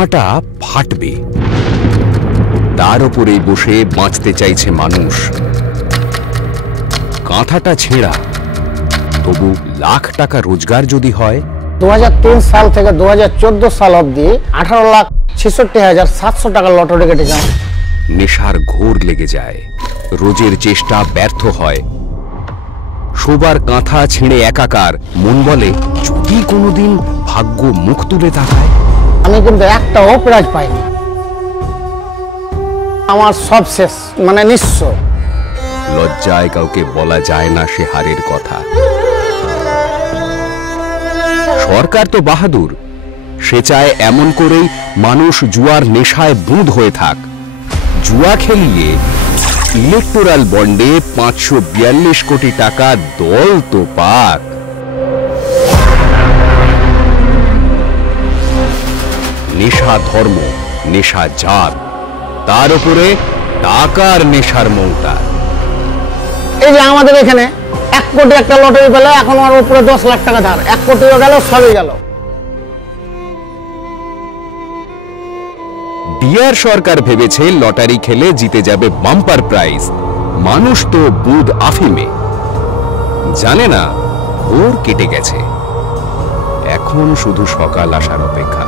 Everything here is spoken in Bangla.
বোমাটা ফাটবে, তার উপরে বসে বাঁচতে চাইছে মানুষ। কাঁথাটা ছেঁড়া, তবু লাখ টাকা রোজগার যদি হয়। 2003 সাল থেকে 2014 সাল অবধি 18,66,700 টাকা লটারি কেটেছে। নেশার ঘোর লেগে যায়, রোজের চেষ্টা ব্যর্থ হয়, শোবার কাঁথা ছিঁড়ে একাকার। মন বলে যদি কোনোদিন ভাগ্য মুখ তুলে তাকায়। আমি কিন্তু একটা অপরাধ পাইনি, আমার সব শেষ, মানে নিঃস্ব। লজ্জায় কাউকে বলা যায় না সে হারের কথা। সরকার তো বাহাদুর, সে চায় এমন করেই মানুষ জুয়ার নেশায় বুঁদ হয়ে থাক। জুয়া খেলিয়ে ইলেকটোরাল বন্ডে 542 কোটি টাকা দল তো পাক। নেশা ধর্ম, নেশা জাত, তার উপরে টাকার নেশার মৌটা। এই যে আমাদের এখানে 1 কোটি একটা লটারি পেলে এখন আমার উপরে 10 লাখ টাকা ধার। 1 কোটিও গেল, সবই গেল। বিহার সরকার ভেবেছে লটারি খেলে জিতে যাবে বাম্পার প্রাইজ। মানুষ তো বুধ আফিমে, জানে না ভোর কেটে গেছে, এখন শুধু সকাল আসার অপেক্ষা।